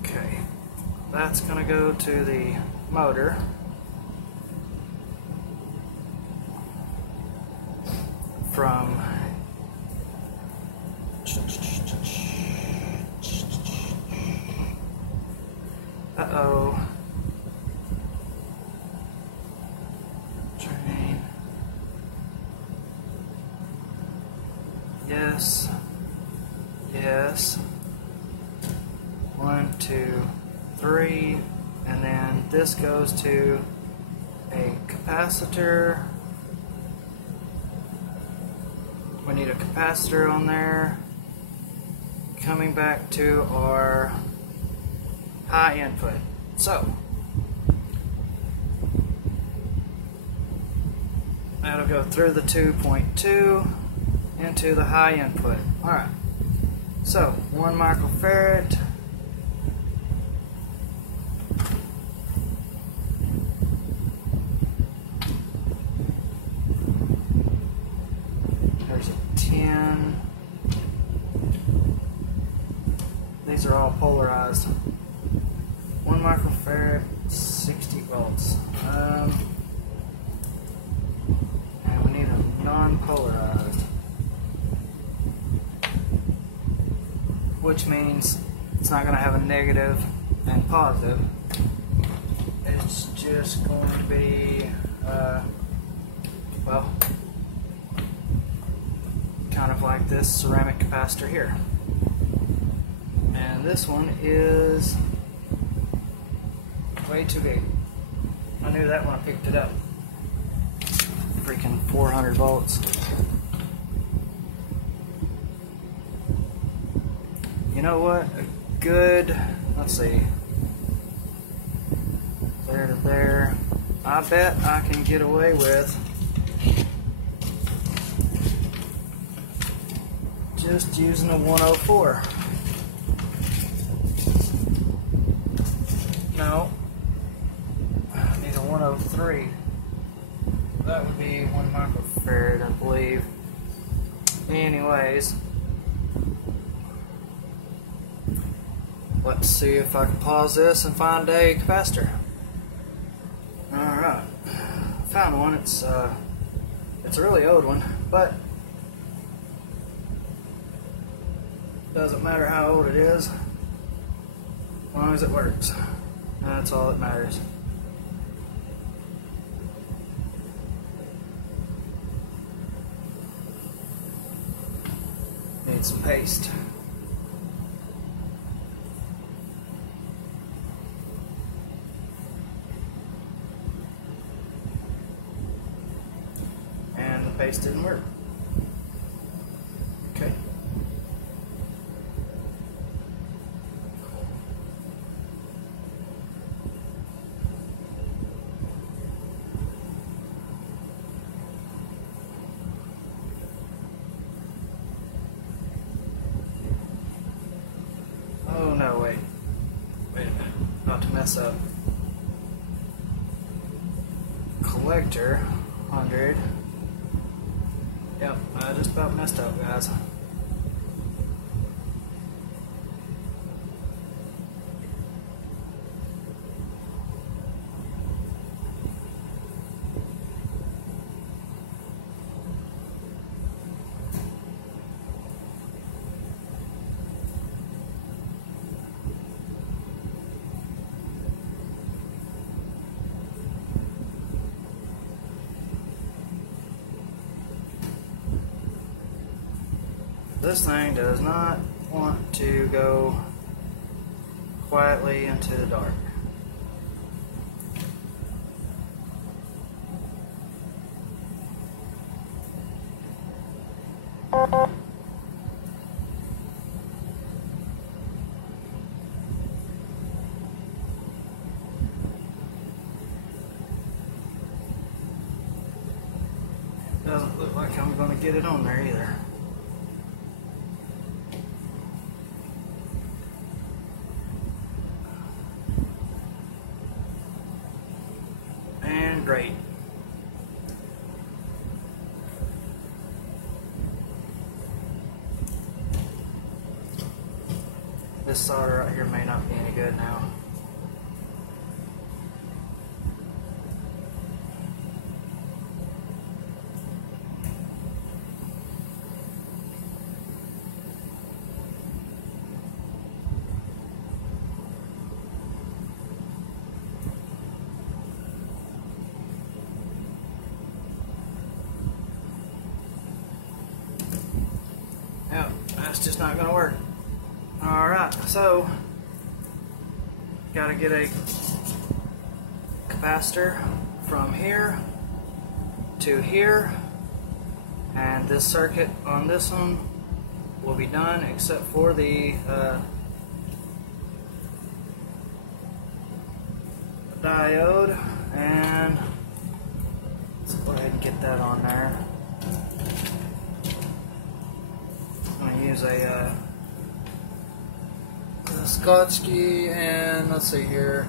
Okay. That's going to go to the motor. From drain. Yes. Yes. 1, 2, 3, and then this goes to a capacitor. We need a capacitor on there, coming back to our high input. So that'll go through the 2.2 into the high input. Alright, so 1 microfarad. There's a 10. these are all polarized. 1 microfarad, 60 volts. And we need a non-polarized, which means it's not going to have a negative and positive. It's just going to be, well, kind of like this ceramic capacitor here. And this one is way too big. I knew that when I picked it up. Freaking 400 volts. You know what? A good, let's see, there to there. I bet I can get away with just using a 104. No, I need a 103. That would be 1 microfarad, I believe. Anyways, let's see if I can pause this and find a capacitor. Alright, found one. It's a really old one, but doesn't matter how old it is, as long as it works. That's all that matters. Need some paste. And the paste didn't work. Okay. Oh no, wait a minute, not to mess up. Collector 100. Yep, I just about messed up, guys. This thing does not want to go quietly into the dark. Doesn't look like I'm going to get it on there either. Great. This solder right here may not be any good now. Yep, that's just not going to work. Alright, so got to get a capacitor from here to here, and this circuit on this one will be done except for the diode, and let's go ahead and get that on there. I'm going to use a Scotchkey, and let's see here,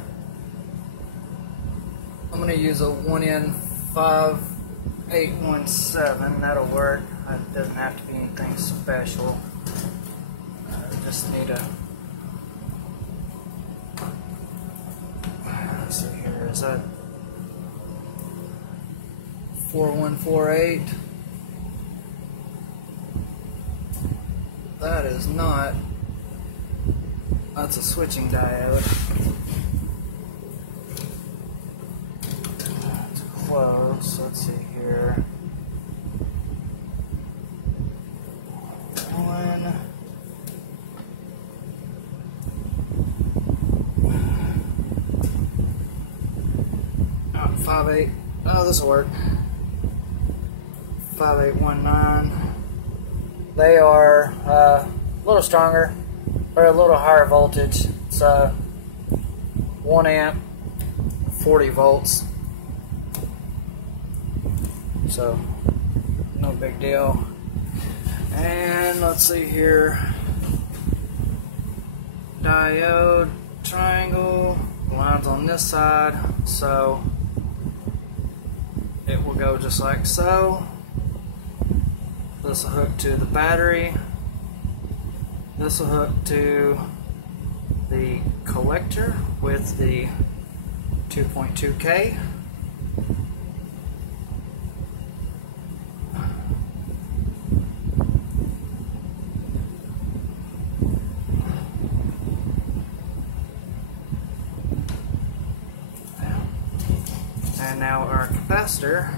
I'm going to use a 1N5817. That'll work. It doesn't have to be anything special. I just need a Is that 4148? That is not. That's a switching diode. It's close. Let's see here. One. 58. Oh, this will work. 5819. They are a little stronger, or a little higher voltage. It's 1 amp, 40 volts. So, no big deal. And let's see here. Diode, triangle, lines on this side. So, it will go just like so. This will hook to the battery. This will hook to the collector with the 2.2K. And now our capacitor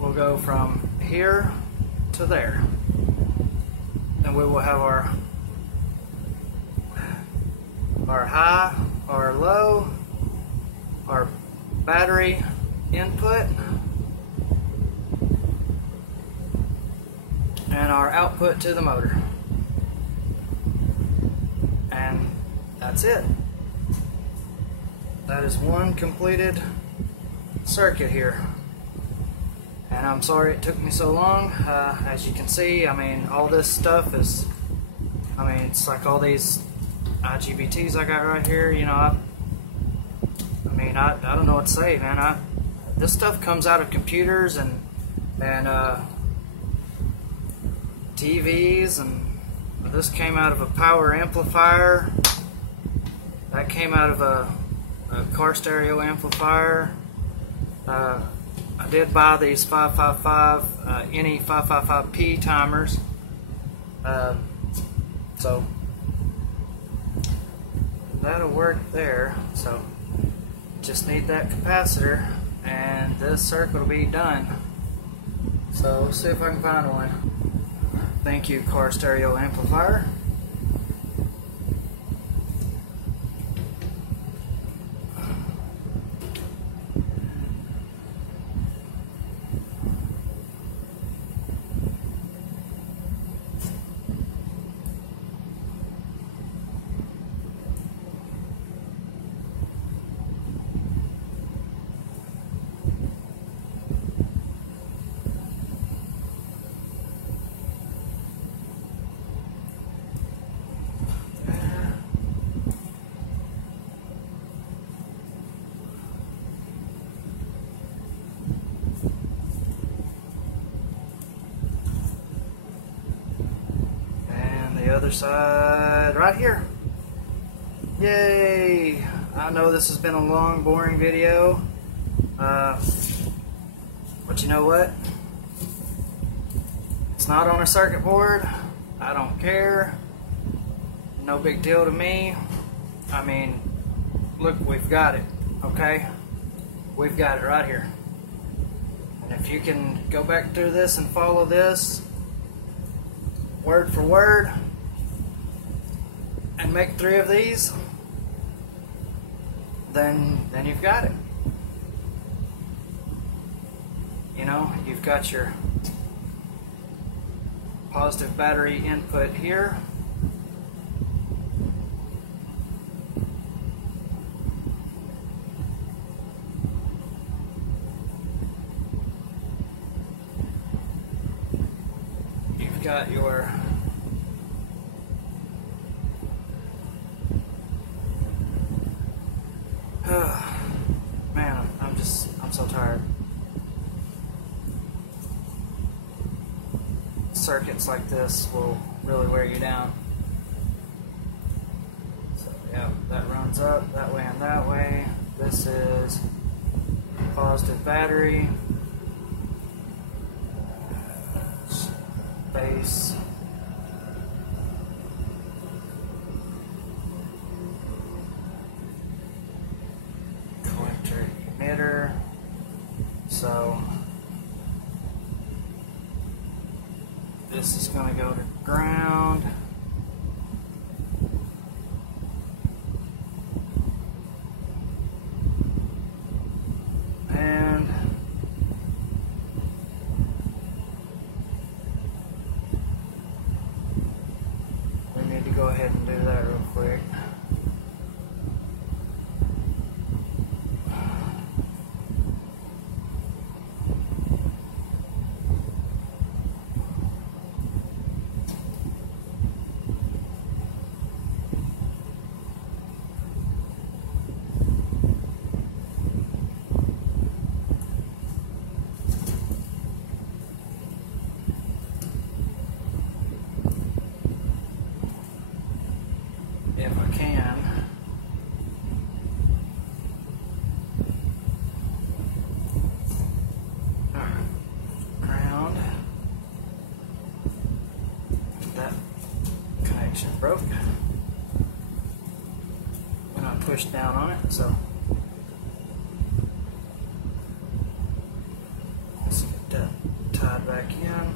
will go from here to there. And we will have our high, our low, our battery input, and our output to the motor. And that's it. That is one completed circuit here. And I'm sorry it took me so long. As you can see, I mean, all this stuff is, I mean, it's like all these IGBTs I got right here, you know, I don't know what to say, man. This stuff comes out of computers and TVs, and this came out of a power amplifier. That came out of a car stereo amplifier. I did buy these 555 NE 555P timers. So that'll work there. So just need that capacitor, and this circuit will be done. So let's see if I can find one. Thank you, car stereo amplifier. The other side right here. Yay! I know this has been a long, boring video, but you know what? It's not on a circuit board. I don't care. No big deal to me. I mean, look, we've got it, okay? We've got it right here. And if you can go back through this and follow this word for word, and make 3 of these, then you've got it. You know, you've got your positive battery input here. You've got your man, I'm so tired. Circuits like this will really wear you down. So yeah, that runs up that way and that way. This is positive battery. Base. Collector emitter. So this is going to go to ground. And we need to go ahead and do that real quick. If I can. Alright. Ground. That connection broke. And I pushed down on it, so let's get that tied back in.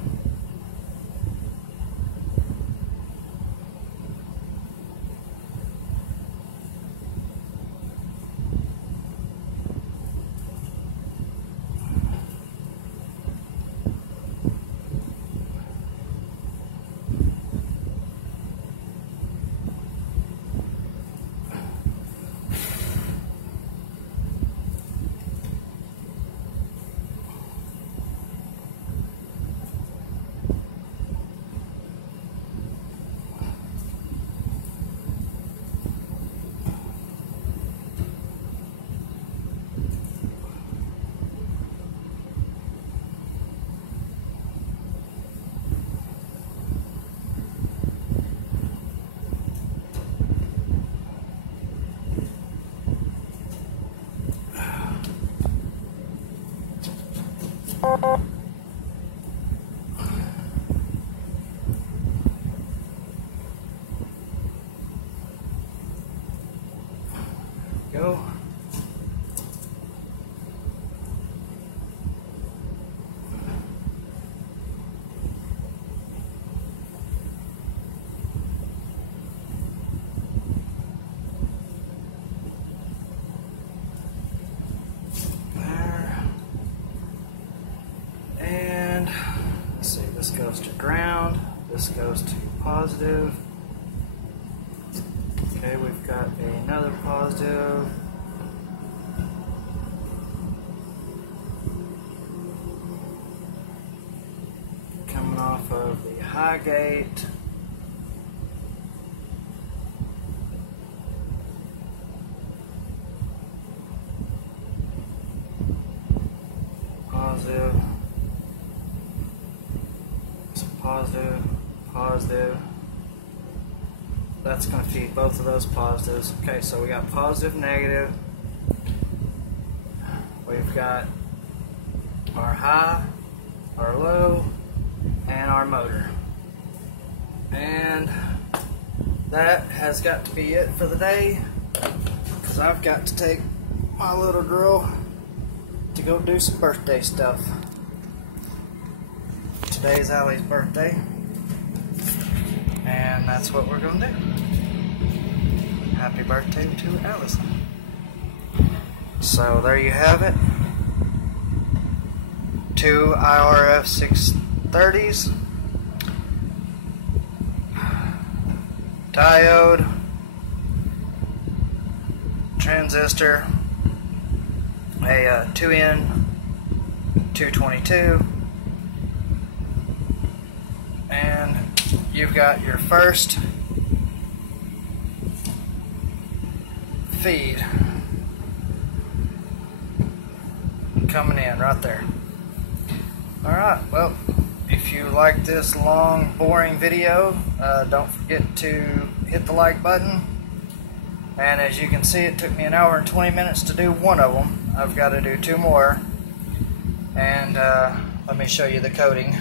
Go. There. And let's see, this goes to ground, this goes to positive. Okay, we've got another positive. Coming off of the high gate. Positive. So positive, positive. That's going to feed both of those positives. Okay, so we got positive, negative. We've got our high, our low, and our motor. And that has got to be it for the day, because I've got to take my little girl to go do some birthday stuff. Today's Allie's birthday. And that's what we're going to do. Happy birthday to Allison. So there you have it. 2 IRF 630s. Diode. Transistor. A 2N 222. And you've got your first feed coming in right there. Alright, well, if you like this long, boring video, don't forget to hit the like button And as you can see, it took me an hour and 20 minutes to do one of them. I've got to do 2 more. And let me show you the coating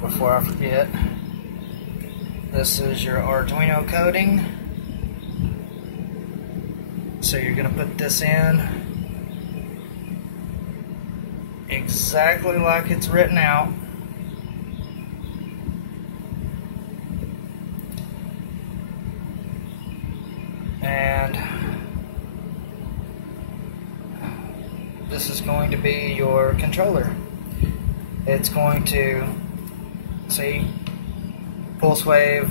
before I forget. This is your Arduino coating. So you're going to put this in exactly like it's written out. And this is going to be your controller. It's going to, see, pulse wave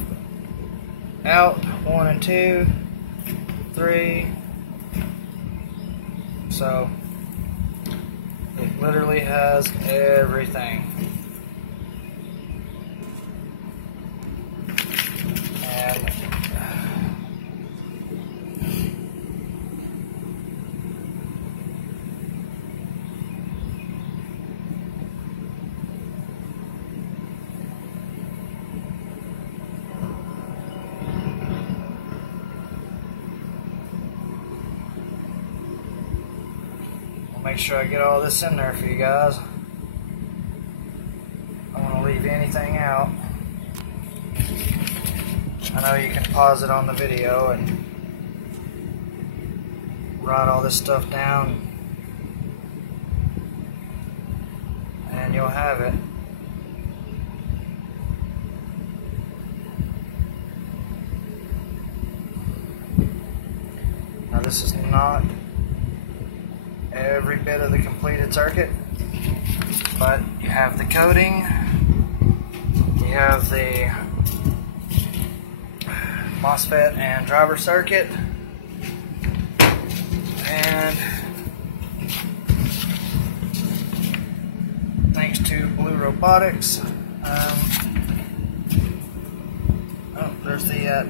out, 1 and 2, 3. So it literally has everything. And make sure I get all this in there for you guys. I don't want to leave anything out. I know you can pause it on the video and write all this stuff down, and you'll have it. Now this is not every bit of the completed circuit, but you have the coating, you have the MOSFET and driver circuit, and thanks to Blue Robotics, there's the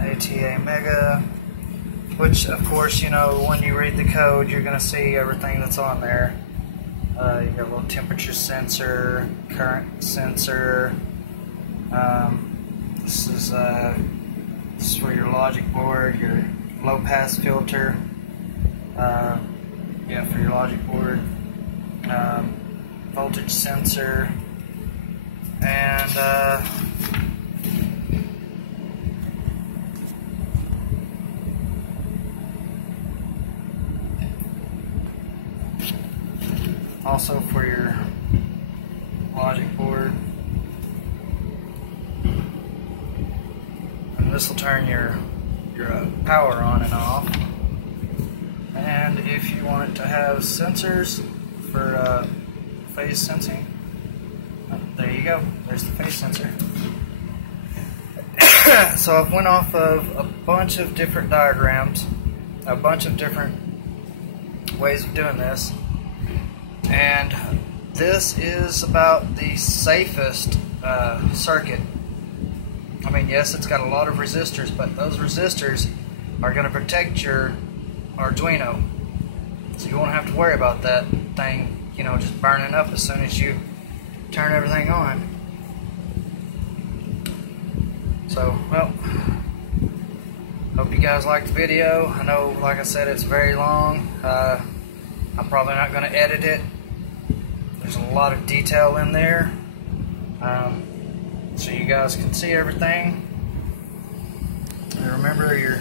ATA Mega, which of course, you know, when you read the code, you're going to see everything that's on there. You got a little temperature sensor, current sensor. This is for your logic board, your low pass filter. Yeah, for your logic board. Voltage sensor, and also for your logic board. And this will turn your power on and off. And if you want it to have sensors for phase sensing, there you go, there's the phase sensor. So I've went off of a bunch of different diagrams, a bunch of different ways of doing this. And this is about the safest circuit. I mean, yes, it's got a lot of resistors, but those resistors are going to protect your Arduino. So you won't have to worry about that thing, you know, just burning up as soon as you turn everything on. So, well, hope you guys liked the video. I know, like I said, it's very long. I'm probably not going to edit it. There's a lot of detail in there, so you guys can see everything. And remember, your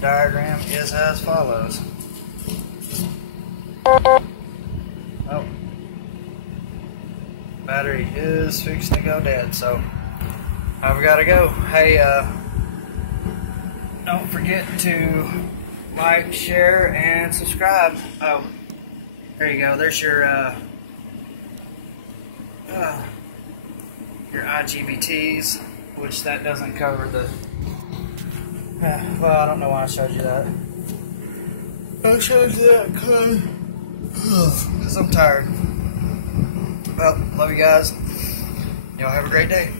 diagram is as follows. Oh, battery is fixing to go dead, so I've got to go. Hey, don't forget to like, share, and subscribe. Oh, there you go. There's your IGBTs, which that doesn't cover the. Well, I don't know why I showed you that. I showed you that because I'm tired. Well, love you guys. Y'all have a great day.